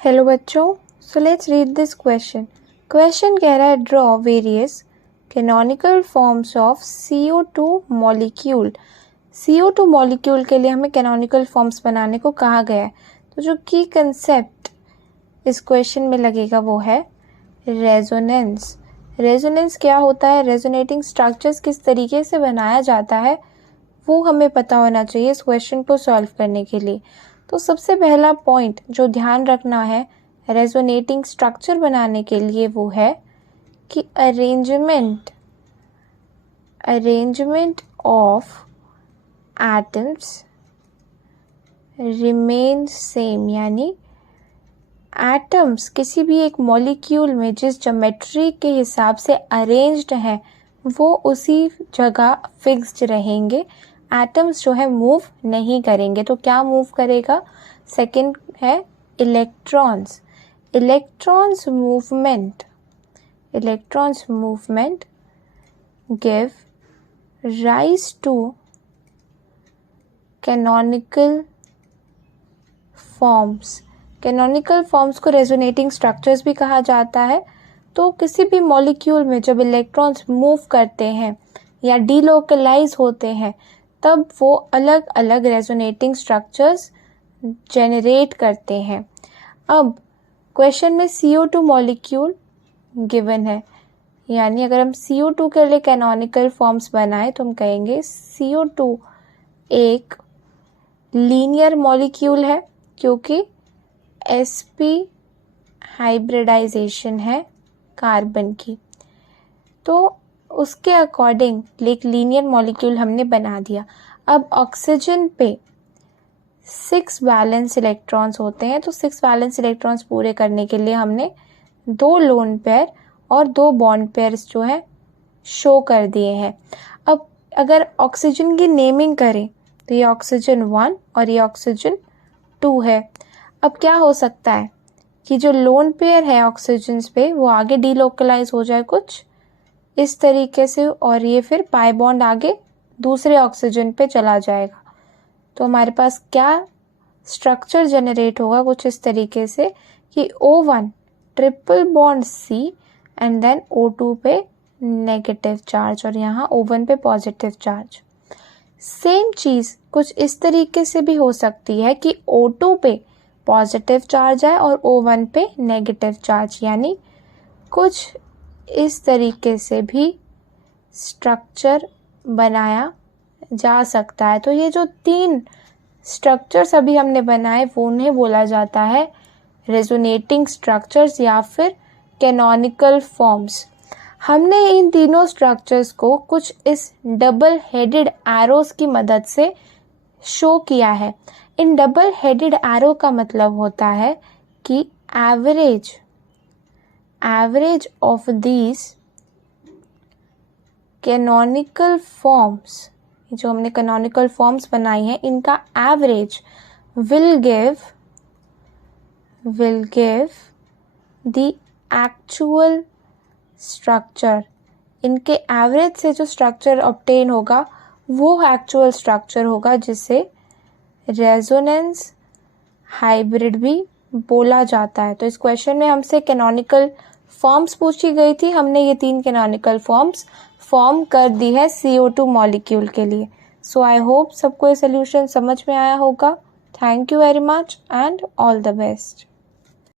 Hello बच्चों, so let's read this question. Question कह रहा है draw various canonical forms of CO2 molecule. CO2 molecule के लिए हमें कैनोनिकल फॉर्म्स बनाने को कहा गया है। तो जो की कंसेप्ट इस क्वेश्चन में लगेगा वो है रेजोनेंस। रेजोनेंस क्या होता है, रेजोनेटिंग स्ट्रक्चर्स किस तरीके से बनाया जाता है वो हमें पता होना चाहिए इस क्वेश्चन को सॉल्व करने के लिए। तो सबसे पहला पॉइंट जो ध्यान रखना है रेजोनेटिंग स्ट्रक्चर बनाने के लिए वो है कि arrangement of atoms remain same, यानी एटम्स किसी भी एक मॉलिक्यूल में जिस ज्योमेट्री के हिसाब से अरेंज्ड हैं वो उसी जगह फिक्स्ड रहेंगे। एटम्स जो है मूव नहीं करेंगे। तो क्या मूव करेगा? सेकंड है electrons. Electrons movement give rise to canonical forms. Canonical forms को रेजोनेटिंग स्ट्रक्चर्स भी कहा जाता है। तो किसी भी मॉलिक्यूल में जब इलेक्ट्रॉन्स मूव करते हैं या डीलोकलाइज होते हैं तब वो अलग अलग रेजोनेटिंग स्ट्रक्चर्स जनरेट करते हैं। अब क्वेश्चन में CO2 मॉलिक्यूल गिवन है, यानी अगर हम CO2 के लिए कैनोनिकल फॉर्म्स बनाएं तो हम कहेंगे CO2 एक लीनियर मॉलिक्यूल है क्योंकि sp हाइब्रिडाइजेशन है कार्बन की। तो उसके अकॉर्डिंग एक लीनियर मॉलिक्यूल हमने बना दिया। अब ऑक्सीजन पे 6 वैलेंस इलेक्ट्रॉन्स होते हैं। तो 6 वैलेंस इलेक्ट्रॉन्स पूरे करने के लिए हमने 2 लोन पेयर और 2 बॉन्ड पेयर्स जो है शो कर दिए हैं। अब अगर ऑक्सीजन की नेमिंग करें तो ये ऑक्सीजन 1 और ये ऑक्सीजन 2 है। अब क्या हो सकता है कि जो लोन पेयर है ऑक्सीजन पे वो आगे डीलोकलाइज हो जाए कुछ इस तरीके से और ये फिर पाई बॉन्ड आगे दूसरे ऑक्सीजन पे चला जाएगा। तो हमारे पास क्या स्ट्रक्चर जनरेट होगा कुछ इस तरीके से कि O1 triple bond C and then O2 पे नेगेटिव चार्ज और यहाँ O1 पे पॉजिटिव चार्ज। सेम चीज कुछ इस तरीके से भी हो सकती है कि O2 पे पॉजिटिव चार्ज है और O1 पे नेगेटिव चार्ज, यानी कुछ इस तरीके से भी स्ट्रक्चर बनाया जा सकता है। तो ये जो 3 स्ट्रक्चर्स अभी हमने बनाए वो उन्हें बोला जाता है रेजोनेटिंग स्ट्रक्चर्स या फिर कैनोनिकल फॉर्म्स। हमने इन तीनों स्ट्रक्चर्स को कुछ इस डबल हेडेड एरोस की मदद से शो किया है। इन डबल हेडेड एरो का मतलब होता है कि average of these canonical forms, जो हमने कैनोनिकल फॉर्म्स बनाई हैं इनका average will give the actual structure. इनके एवरेज से जो स्ट्रक्चर ऑब्टेन होगा वो एक्चुअल स्ट्रक्चर होगा जिसे रेजोनेंस हाइब्रिड भी बोला जाता है। तो इस क्वेश्चन में हमसे कैनोनिकल फॉर्म्स पूछी गई थी। हमने ये 3 कैनोनिकल फॉर्म्स फॉर्म कर दी है CO2 मॉलिक्यूल के लिए। सो आई होप सबको ये सोल्यूशन समझ में आया होगा। Thank you very much and all the best.